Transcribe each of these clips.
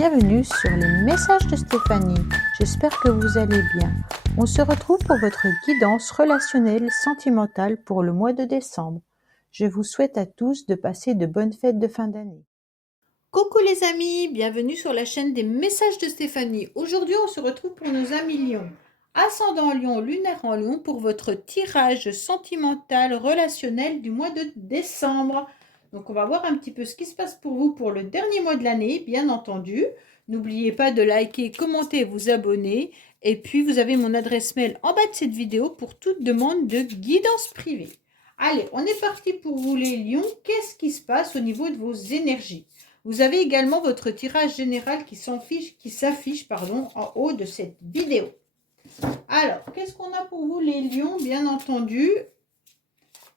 Bienvenue sur les messages de Stéphanie. J'espère que vous allez bien. On se retrouve pour votre guidance relationnelle sentimentale pour le mois de décembre. Je vous souhaite à tous de passer de bonnes fêtes de fin d'année. Coucou les amis, bienvenue sur la chaîne des messages de Stéphanie. Aujourd'hui, on se retrouve pour nos amis Lion. Ascendant Lion, lunaire en Lion pour votre tirage sentimental relationnel du mois de décembre. Donc, on va voir un petit peu ce qui se passe pour vous pour le dernier mois de l'année, bien entendu. N'oubliez pas de liker, commenter, vous abonner. Et puis, vous avez mon adresse mail en bas de cette vidéo pour toute demande de guidance privée. Allez, on est parti pour vous les lions. Qu'est-ce qui se passe au niveau de vos énergies? Vous avez également votre tirage général qui s'affiche en haut de cette vidéo. Alors, qu'est-ce qu'on a pour vous les lions? Bien entendu,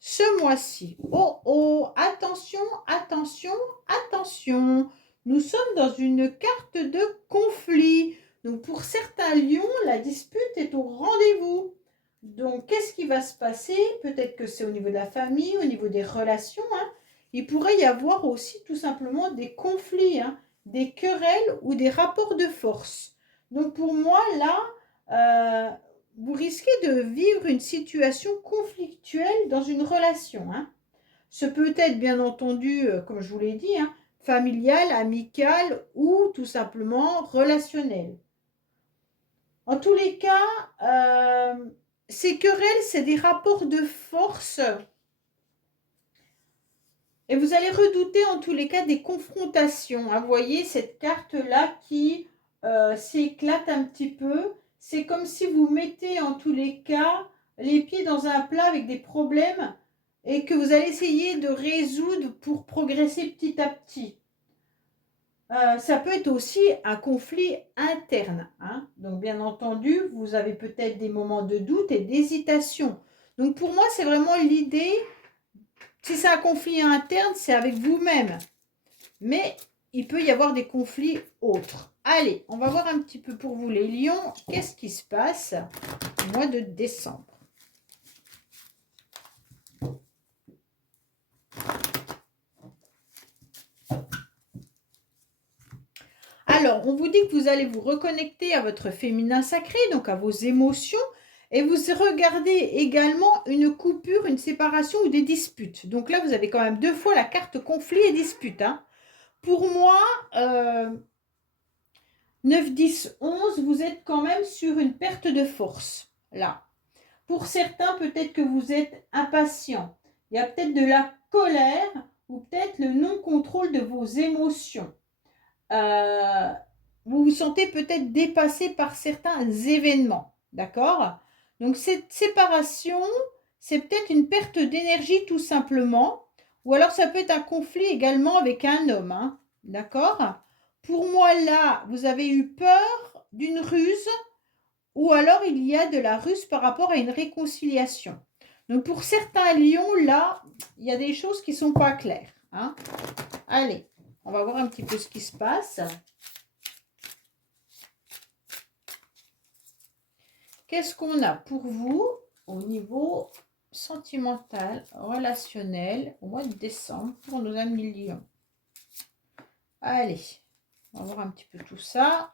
ce mois-ci. Oh oh, attention, attention, attention. Nous sommes dans une carte de conflit. Donc, pour certains lions, la dispute est au rendez-vous. Donc, qu'est-ce qui va se passer? Peut-être que c'est au niveau de la famille, au niveau des relations, Il pourrait y avoir aussi tout simplement des conflits, des querelles ou des rapports de force. Donc pour moi, là, vous risquez de vivre une situation conflictuelle dans une relation. Ce peut être bien entendu, comme je vous l'ai dit, familial, amical ou tout simplement relationnel. En tous les cas, ces querelles, c'est des rapports de force. Et vous allez redouter en tous les cas des confrontations. Vous voyez cette carte-là qui s'éclate un petit peu. C'est comme si vous mettez en tous les cas les pieds dans un plat avec des problèmes et que vous allez essayer de résoudre pour progresser petit à petit. Ça peut être aussi un conflit interne. Donc bien entendu, vous avez peut-être des moments de doute et d'hésitation. Donc pour moi, c'est vraiment l'idée. Si c'est un conflit interne, c'est avec vous-même. Mais il peut y avoir des conflits autres. Allez, on va voir un petit peu pour vous les lions. Qu'est-ce qui se passe au mois de décembre? Alors, on vous dit que vous allez vous reconnecter à votre féminin sacré, donc à vos émotions. Et vous regardez également une coupure, une séparation ou des disputes. Donc là, vous avez quand même 2 fois la carte conflit et dispute. Pour moi, 9, 10, 11, vous êtes quand même sur une perte de force, là. Pour certains, peut-être que vous êtes impatient. Il y a peut-être de la colère ou peut-être le non-contrôle de vos émotions. Vous vous sentez peut-être dépassé par certains événements, d'accord? Donc cette séparation, c'est peut-être une perte d'énergie tout simplement, ou alors ça peut être un conflit également avec un homme, d'accord? Pour moi là, vous avez eu peur d'une ruse, ou alors il y a de la ruse par rapport à une réconciliation. Donc pour certains lions, là, il y a des choses qui ne sont pas claires. Allez, on va voir un petit peu ce qui se passe. Qu'est-ce qu'on a pour vous au niveau sentimental, relationnel, au mois de décembre pour nos amis lions? Allez, on va voir un petit peu tout ça.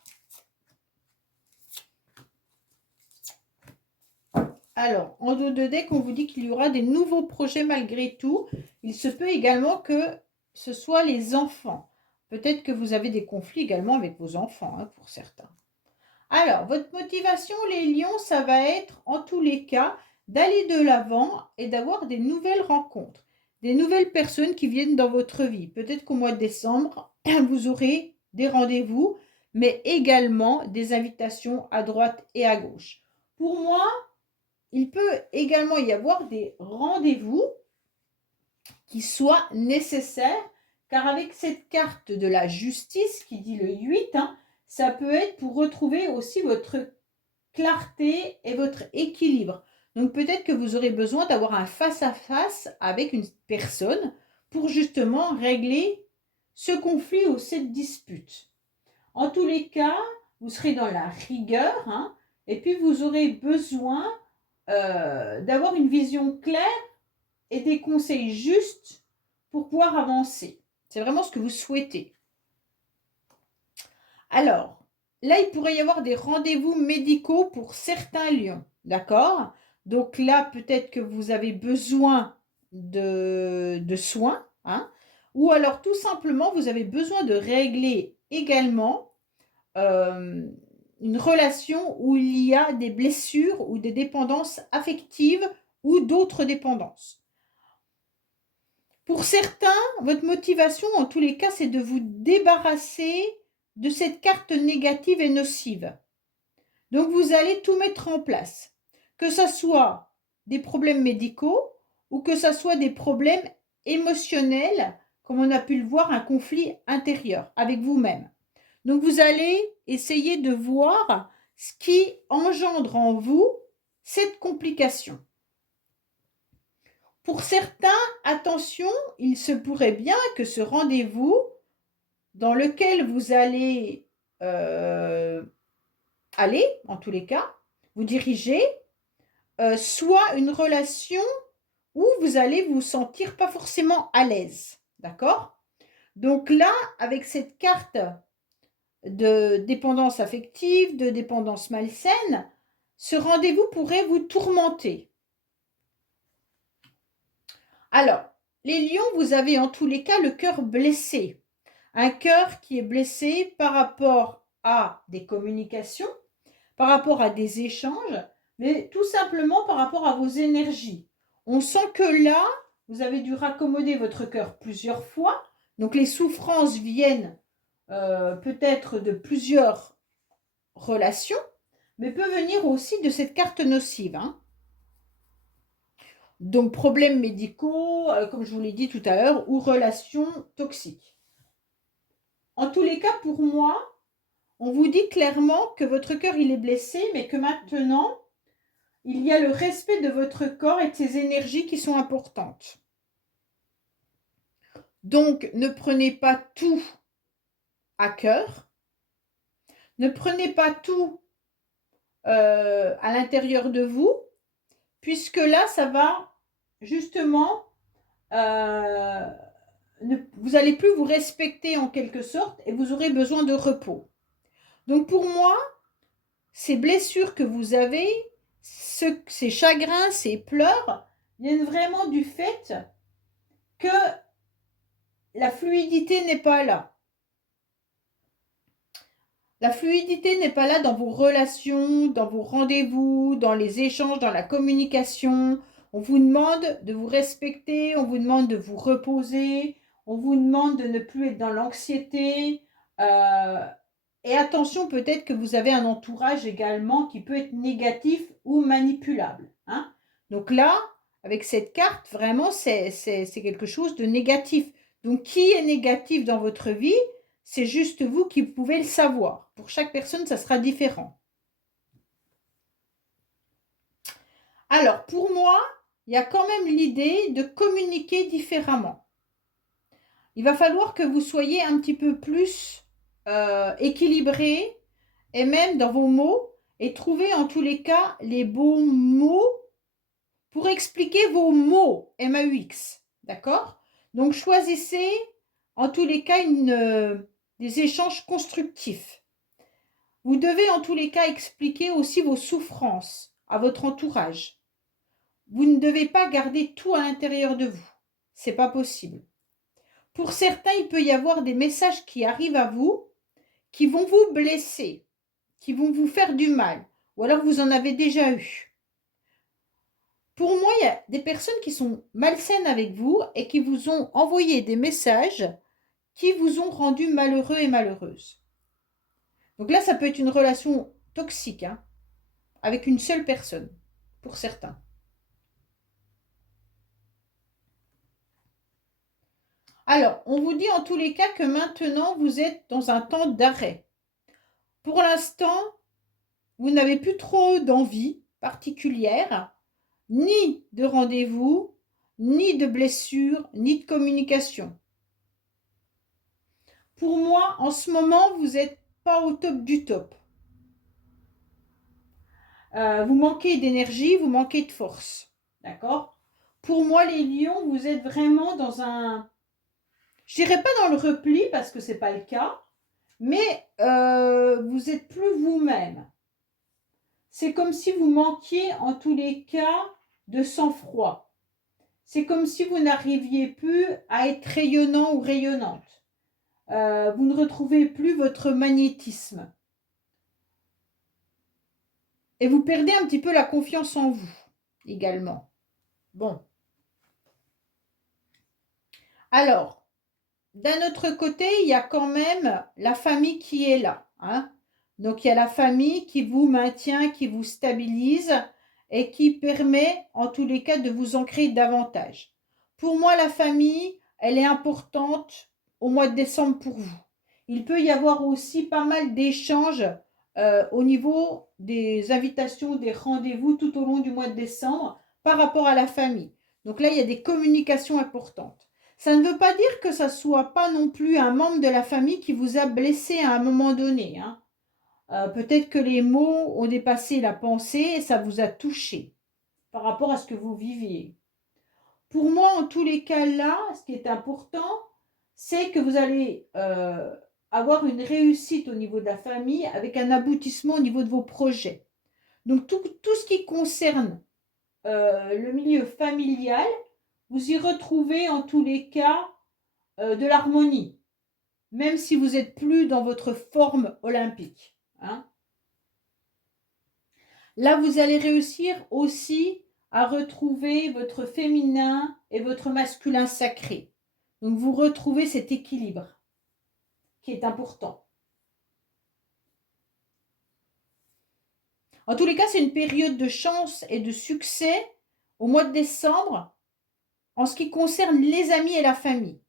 Alors, en dos de deck, on vous dit qu'il y aura des nouveaux projets malgré tout. Il se peut également que ce soit les enfants. Peut-être que vous avez des conflits également avec vos enfants, pour certains. Alors, votre motivation, les lions, ça va être, en tous les cas, d'aller de l'avant et d'avoir des nouvelles rencontres, des nouvelles personnes qui viennent dans votre vie. Peut-être qu'au mois de décembre, vous aurez des rendez-vous, mais également des invitations à droite et à gauche. Pour moi, il peut également y avoir des rendez-vous qui soient nécessaires, car avec cette carte de la justice qui dit le 8, ça peut être pour retrouver aussi votre clarté et votre équilibre. Donc peut-être que vous aurez besoin d'avoir un face-à-face avec une personne pour justement régler ce conflit ou cette dispute. En tous les cas, vous serez dans la rigueur, et puis vous aurez besoin d'avoir une vision claire et des conseils justes pour pouvoir avancer. C'est vraiment ce que vous souhaitez. Alors, là, il pourrait y avoir des rendez-vous médicaux pour certains lions, d'accord? Donc là, peut-être que vous avez besoin de soins, hein? Ou alors tout simplement, vous avez besoin de régler également euh, une relation où il y a des blessures ou des dépendances affectives ou d'autres dépendances. Pour certains, votre motivation, en tous les cas, c'est de vous débarrasser de cette carte négative et nocive. Donc, vous allez tout mettre en place, que ce soit des problèmes médicaux ou que ce soit des problèmes émotionnels, comme on a pu le voir, un conflit intérieur avec vous-même. Donc, vous allez essayer de voir ce qui engendre en vous cette complication. Pour certains, attention, il se pourrait bien que ce rendez-vous dans lequel vous allez aller, en tous les cas, vous diriger, soit une relation où vous allez vous sentir pas forcément à l'aise. D'accord? Donc là, avec cette carte de dépendance affective, de dépendance malsaine, ce rendez-vous pourrait vous tourmenter. Alors, les lions, vous avez en tous les cas le cœur blessé. Un cœur qui est blessé par rapport à des communications, par rapport à des échanges, mais tout simplement par rapport à vos énergies. On sent que là, vous avez dû raccommoder votre cœur plusieurs fois, donc les souffrances viennent peut-être de plusieurs relations, mais peut venir aussi de cette carte nocive, hein. Donc problèmes médicaux, comme je vous l'ai dit tout à l'heure, ou relations toxiques. En tous les cas, pour moi, on vous dit clairement que votre cœur il est blessé, mais que maintenant, il y a le respect de votre corps et de ses énergies qui sont importantes. Donc, ne prenez pas tout à cœur. Ne prenez pas tout à l'intérieur de vous, puisque là, ça va justement... vous n'allez plus vous respecter en quelque sorte et vous aurez besoin de repos. Donc pour moi, ces blessures que vous avez, ces chagrins, ces pleurs, viennent vraiment du fait que la fluidité n'est pas là. La fluidité n'est pas là dans vos relations, dans vos rendez-vous, dans les échanges, dans la communication. On vous demande de vous respecter, on vous demande de vous reposer, on vous demande de ne plus être dans l'anxiété. Et attention, peut-être que vous avez un entourage également qui peut être négatif ou manipulable, hein. Donc là, avec cette carte, vraiment, c'est quelque chose de négatif. Donc, qui est négatif dans votre vie? C'est juste vous qui pouvez le savoir. Pour chaque personne, ça sera différent. Alors, pour moi, il y a quand même l'idée de communiquer différemment. Il va falloir que vous soyez un petit peu plus équilibré et même dans vos mots et trouver en tous les cas les bons mots pour expliquer vos mots MAUX. D'accord? Donc, choisissez en tous les cas des échanges constructifs. Vous devez en tous les cas expliquer aussi vos souffrances à votre entourage. Vous ne devez pas garder tout à l'intérieur de vous. C'est pas possible. Pour certains, il peut y avoir des messages qui arrivent à vous qui vont vous blesser, qui vont vous faire du mal, ou alors vous en avez déjà eu. Pour moi, il y a des personnes qui sont malsaines avec vous et qui vous ont envoyé des messages qui vous ont rendu malheureux et malheureuse. Donc là, ça peut être une relation toxique, hein, avec une seule personne, pour certains. Alors, on vous dit en tous les cas que maintenant, vous êtes dans un temps d'arrêt. Pour l'instant, vous n'avez plus trop d'envie particulière, ni de rendez-vous, ni de blessures, ni de communication. Pour moi, en ce moment, vous n'êtes pas au top du top. Vous manquez d'énergie, vous manquez de force. D'accord? Pour moi, les lions, vous êtes vraiment dans un... Je dirais pas dans le repli, parce que ce n'est pas le cas, mais vous n'êtes plus vous-même. C'est comme si vous manquiez en tous les cas de sang-froid. C'est comme si vous n'arriviez plus à être rayonnant ou rayonnante. Vous ne retrouvez plus votre magnétisme. Et vous perdez un petit peu la confiance en vous également. Bon. Alors, d'un autre côté, il y a quand même la famille qui est là. Hein. Donc, il y a la famille qui vous maintient, qui vous stabilise et qui permet, en tous les cas, de vous ancrer davantage. Pour moi, la famille, elle est importante au mois de décembre pour vous. Il peut y avoir aussi pas mal d'échanges au niveau des invitations, des rendez-vous tout au long du mois de décembre par rapport à la famille. Donc là, il y a des communications importantes. Ça ne veut pas dire que ça ne soit pas non plus un membre de la famille qui vous a blessé à un moment donné. Hein. Peut-être que les mots ont dépassé la pensée et ça vous a touché par rapport à ce que vous viviez. Pour moi, en tous les cas là, ce qui est important, c'est que vous allez avoir une réussite au niveau de la famille avec un aboutissement au niveau de vos projets. Donc tout ce qui concerne le milieu familial, vous y retrouvez en tous les cas de l'harmonie, même si vous n'êtes plus dans votre forme olympique. Hein. Là, vous allez réussir aussi à retrouver votre féminin et votre masculin sacré. Donc, vous retrouvez cet équilibre qui est important. En tous les cas, c'est une période de chance et de succès au mois de décembre en ce qui concerne les amis et la famille.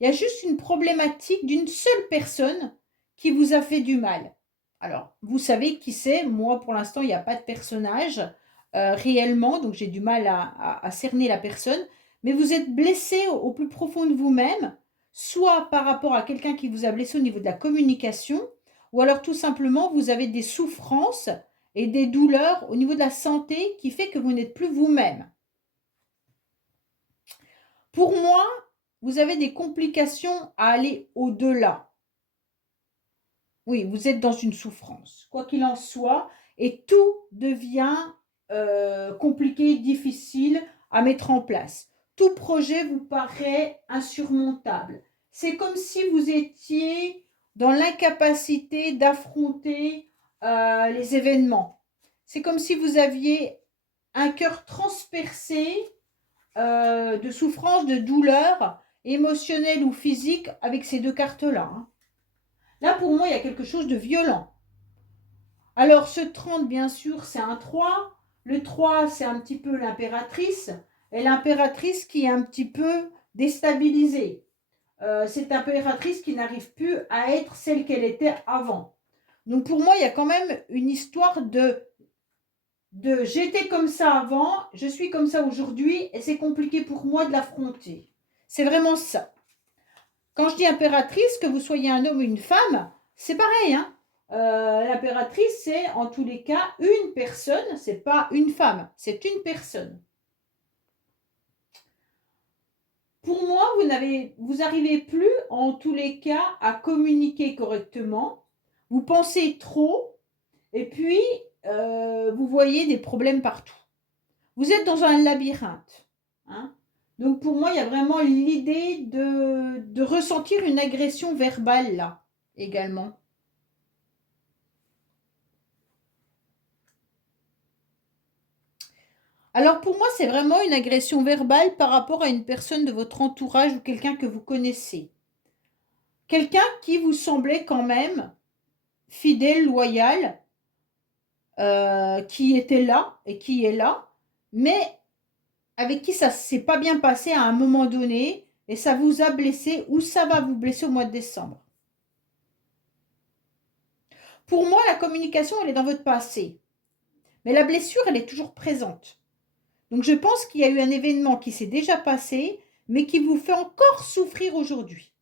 Il y a juste une problématique d'une seule personne qui vous a fait du mal. Alors, vous savez qui c'est. Moi, pour l'instant, il n'y a pas de personnage réellement, donc j'ai du mal à cerner la personne. Mais vous êtes blessé au plus profond de vous-même, soit par rapport à quelqu'un qui vous a blessé au niveau de la communication, ou alors tout simplement, vous avez des souffrances et des douleurs au niveau de la santé qui fait que vous n'êtes plus vous-même. Pour moi, vous avez des complications à aller au-delà. Oui, vous êtes dans une souffrance, quoi qu'il en soit, et tout devient compliqué, difficile à mettre en place. Tout projet vous paraît insurmontable. C'est comme si vous étiez dans l'incapacité d'affronter les événements. C'est comme si vous aviez un cœur transpercé de souffrance, de douleur émotionnelle ou physique avec ces deux cartes-là. Hein. Là, pour moi, il y a quelque chose de violent. Alors, ce 30, bien sûr, c'est un 3. Le 3, c'est un petit peu l'impératrice. Et l'impératrice qui est un petit peu déstabilisée. Cette impératrice qui n'arrive plus à être celle qu'elle était avant. Donc, pour moi, il y a quand même une histoire de j'étais comme ça avant, je suis comme ça aujourd'hui, et c'est compliqué pour moi de l'affronter. C'est vraiment ça. Quand je dis impératrice, que vous soyez un homme ou une femme, c'est pareil. Hein. L'impératrice, c'est en tous les cas une personne, c'est pas une femme, c'est une personne. Pour moi, vous n'arrivez plus en tous les cas à communiquer correctement. Vous pensez trop, et puis vous voyez des problèmes partout. Vous êtes dans un labyrinthe. Hein. Donc pour moi, il y a vraiment l'idée de ressentir une agression verbale là, également. Alors pour moi, c'est vraiment une agression verbale par rapport à une personne de votre entourage ou quelqu'un que vous connaissez. Quelqu'un qui vous semblait quand même fidèle, loyal, qui était là et qui est là, mais avec qui ça ne s'est pas bien passé à un moment donné et ça vous a blessé ou ça va vous blesser au mois de décembre. Pour moi, la communication, elle est dans votre passé. Mais la blessure, elle est toujours présente. Donc je pense qu'il y a eu un événement qui s'est déjà passé, mais qui vous fait encore souffrir aujourd'hui.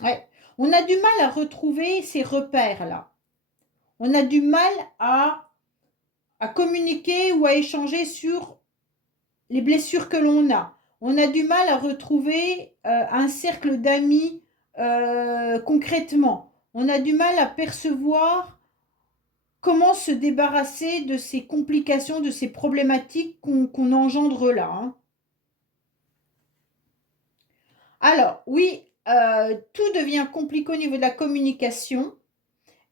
Ouais. On a du mal à retrouver ces repères-là. On a du mal à communiquer ou à échanger sur les blessures que l'on a. On a du mal à retrouver un cercle d'amis concrètement. On a du mal à percevoir comment se débarrasser de ces complications, de ces problématiques qu'on engendre là, hein. Alors, oui, tout devient compliqué au niveau de la communication.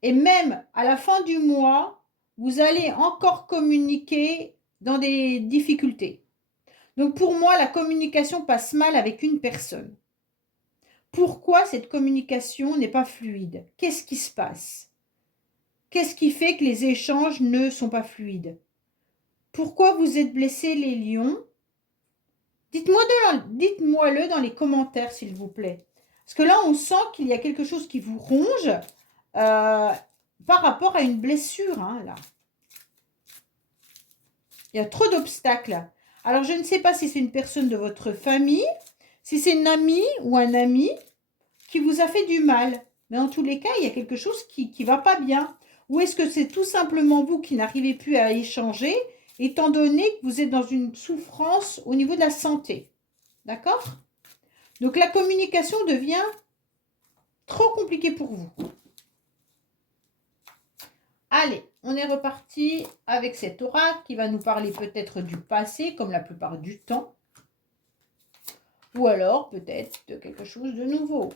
Et même à la fin du mois, vous allez encore communiquer dans des difficultés. Donc pour moi, la communication passe mal avec une personne. Pourquoi cette communication n'est pas fluide? Qu'est-ce qui se passe? Qu'est-ce qui fait que les échanges ne sont pas fluides? Pourquoi vous êtes blessés, les lions? Dites-moi-le dans les commentaires, s'il vous plaît. Parce que là, on sent qu'il y a quelque chose qui vous ronge par rapport à une blessure, hein, là. Il y a trop d'obstacles. Alors, je ne sais pas si c'est une personne de votre famille, si c'est une amie ou un ami qui vous a fait du mal. Mais en tous les cas, il y a quelque chose qui ne va pas bien. Ou est-ce que c'est tout simplement vous qui n'arrivez plus à échanger, étant donné que vous êtes dans une souffrance au niveau de la santé? D'accord? Donc, la communication devient trop compliquée pour vous. Allez, on est reparti avec cet oracle qui va nous parler peut-être du passé, comme la plupart du temps. Ou alors, peut-être, de quelque chose de nouveau.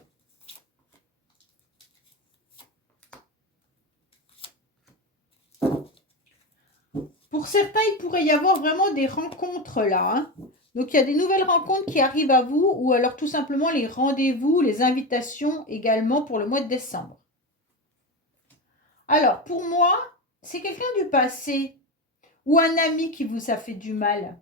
Pour certains, il pourrait y avoir vraiment des rencontres là, hein. Donc, il y a des nouvelles rencontres qui arrivent à vous, ou alors tout simplement les rendez-vous, les invitations également pour le mois de décembre. Alors, pour moi, c'est quelqu'un du passé ou un ami qui vous a fait du mal.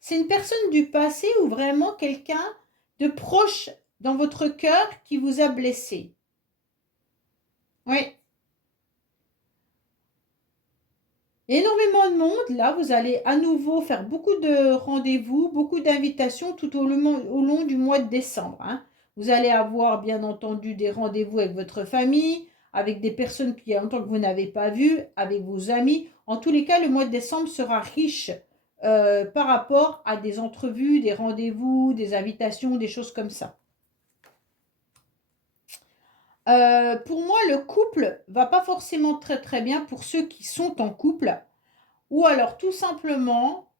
C'est une personne du passé ou vraiment quelqu'un de proche dans votre cœur qui vous a blessé. Oui. Énormément de monde, là, vous allez à nouveau faire beaucoup de rendez-vous, beaucoup d'invitations tout au long du mois de décembre, hein. Vous allez avoir, bien entendu, des rendez-vous avec votre famille, avec des personnes qu'il y a longtemps que vous n'avez pas vues, avec vos amis. En tous les cas, le mois de décembre sera riche par rapport à des entrevues, des rendez-vous, des invitations, des choses comme ça. Pour moi, le couple va pas forcément très très bien pour ceux qui sont en couple. Ou alors, tout simplement,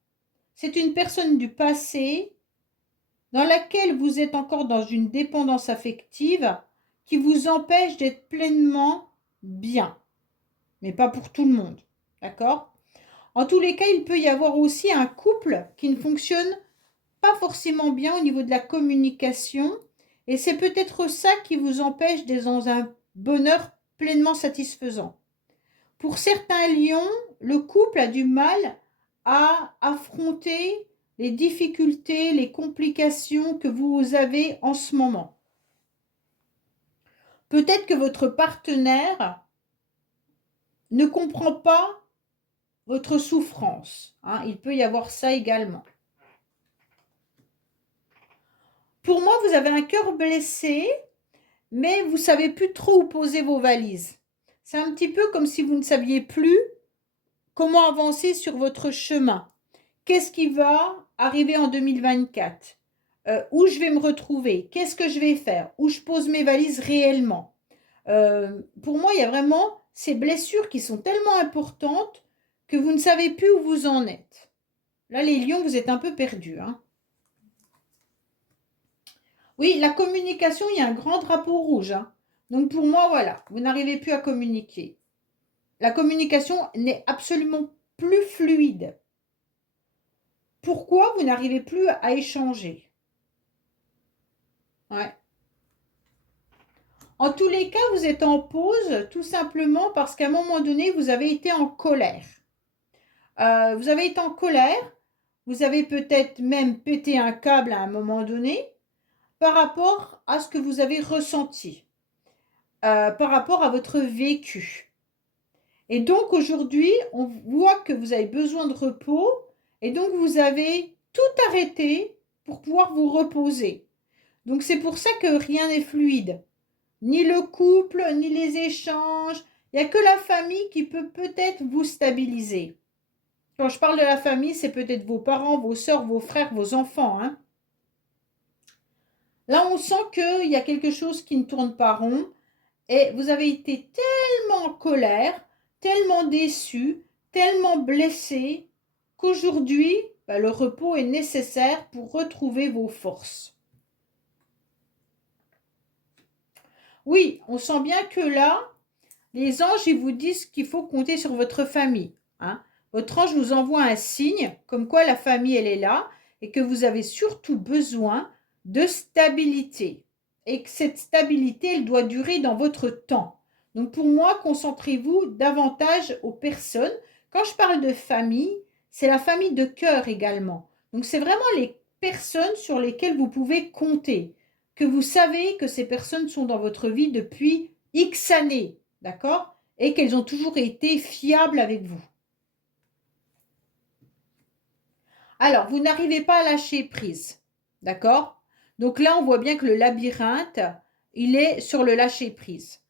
c'est une personne du passé dans laquelle vous êtes encore dans une dépendance affective qui vous empêche d'être pleinement bien. Mais pas pour tout le monde. D'accord? En tous les cas, il peut y avoir aussi un couple qui ne fonctionne pas forcément bien au niveau de la communication. Et c'est peut-être ça qui vous empêche d'être dans un bonheur pleinement satisfaisant. Pour certains lions, le couple a du mal à affronter les difficultés, les complications que vous avez en ce moment. Peut-être que votre partenaire ne comprend pas votre souffrance, hein. Il peut y avoir ça également. Pour moi, vous avez un cœur blessé, mais vous ne savez plus trop où poser vos valises. C'est un petit peu comme si vous ne saviez plus comment avancer sur votre chemin. Qu'est-ce qui va arriver en 2024? Où je vais me retrouver? Qu'est-ce que je vais faire? Où je pose mes valises réellement? Pour moi, il y a vraiment ces blessures qui sont tellement importantes que vous ne savez plus où vous en êtes. Là, les lions, vous êtes un peu perdus, hein. Oui, la communication, il y a un grand drapeau rouge, hein. Donc pour moi, voilà, vous n'arrivez plus à communiquer. La communication n'est absolument plus fluide. Pourquoi vous n'arrivez plus à échanger? Ouais. En tous les cas, vous êtes en pause tout simplement parce qu'à un moment donné, vous avez été en colère. Vous avez été en colère, vous avez peut-être même pété un câble à un moment donné par rapport à ce que vous avez ressenti, par rapport à votre vécu. Et donc aujourd'hui, on voit que vous avez besoin de repos et donc vous avez tout arrêté pour pouvoir vous reposer. Donc c'est pour ça que rien n'est fluide. Ni le couple, ni les échanges. Il n'y a que la famille qui peut peut-être vous stabiliser. Quand je parle de la famille, c'est peut-être vos parents, vos sœurs, vos frères, vos enfants, hein. Là, on sent qu'il y a quelque chose qui ne tourne pas rond et vous avez été tellement en colère, tellement déçu, tellement blessé qu'aujourd'hui, le repos est nécessaire pour retrouver vos forces. Oui, on sent bien que là, les anges, ils vous disent qu'il faut compter sur votre famille, hein. Votre ange vous envoie un signe comme quoi la famille, elle est là et que vous avez surtout besoin de stabilité. Et que cette stabilité, elle doit durer dans votre temps. Donc pour moi, concentrez-vous davantage aux personnes. Quand je parle de famille, c'est la famille de cœur également. Donc c'est vraiment les personnes sur lesquelles vous pouvez compter, que vous savez que ces personnes sont dans votre vie depuis X années, d'accord? Et qu'elles ont toujours été fiables avec vous. Alors, vous n'arrivez pas à lâcher prise, d'accord? Donc là, on voit bien que le labyrinthe, il est sur le lâcher prise.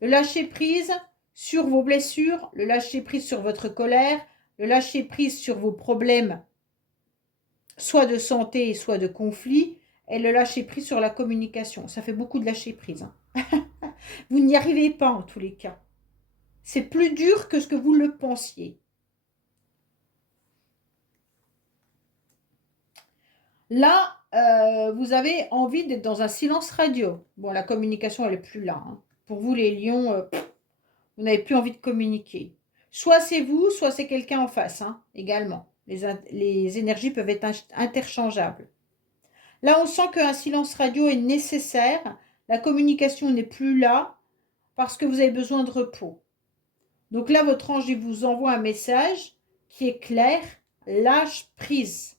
Le lâcher prise sur vos blessures, le lâcher prise sur votre colère, le lâcher prise sur vos problèmes, soit de santé, soit de conflit, et le lâcher prise sur la communication. Ça fait beaucoup de lâcher prise, hein. Vous n'y arrivez pas en tous les cas. C'est plus dur que ce que vous le pensiez. Là, vous avez envie d'être dans un silence radio. Bon, la communication, elle n'est plus là, hein. Pour vous, les lions, vous n'avez plus envie de communiquer. Soit c'est vous, soit c'est quelqu'un en face, hein, également. Les énergies peuvent être interchangeables. Là, on sent qu'un silence radio est nécessaire. La communication n'est plus là parce que vous avez besoin de repos. Donc là, votre ange, il vous envoie un message qui est clair. Lâche prise.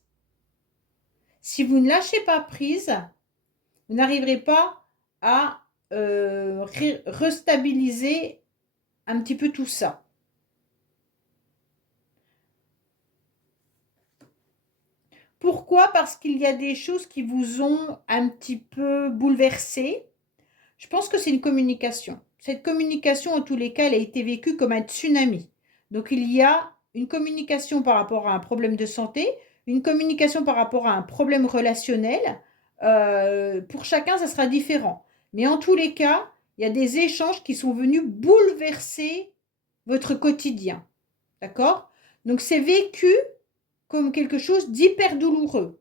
Si vous ne lâchez pas prise, vous n'arriverez pas à restabiliser un petit peu tout ça. Pourquoi? Parce qu'il y a des choses qui vous ont un petit peu bouleversé. Je pense que c'est une communication. Cette communication, en tous les cas, elle a été vécue comme un tsunami. Donc, il y a une communication par rapport à un problème de santé, une communication par rapport à un problème relationnel. Pour chacun, ça sera différent. Mais en tous les cas, il y a des échanges qui sont venus bouleverser votre quotidien. D'accord? Donc, c'est vécu comme quelque chose d'hyper douloureux.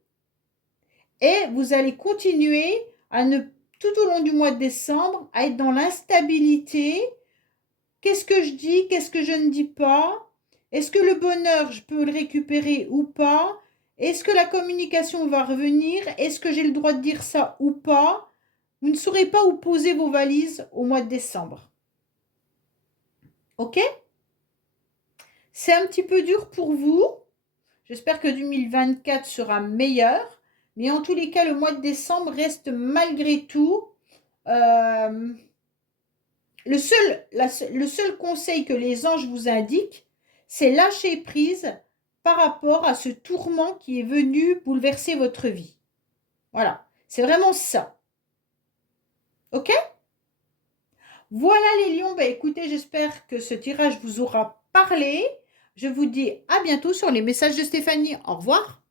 Et vous allez continuer à ne tout au long du mois de décembre, à être dans l'instabilité. Qu'est-ce que je dis? Qu'est-ce que je ne dis pas? Est-ce que le bonheur, je peux le récupérer ou pas? Est-ce que la communication va revenir? Est-ce que j'ai le droit de dire ça ou pas? Vous ne saurez pas où poser vos valises au mois de décembre. Ok? C'est un petit peu dur pour vous. J'espère que 2024 sera meilleur. Mais en tous les cas, le mois de décembre reste malgré tout le seul conseil que les anges vous indiquent, c'est lâcher prise par rapport à ce tourment qui est venu bouleverser votre vie. Voilà, c'est vraiment ça. Ok? Voilà les lions, écoutez, j'espère que ce tirage vous aura parlé. Je vous dis à bientôt sur les messages de Stéphanie. Au revoir.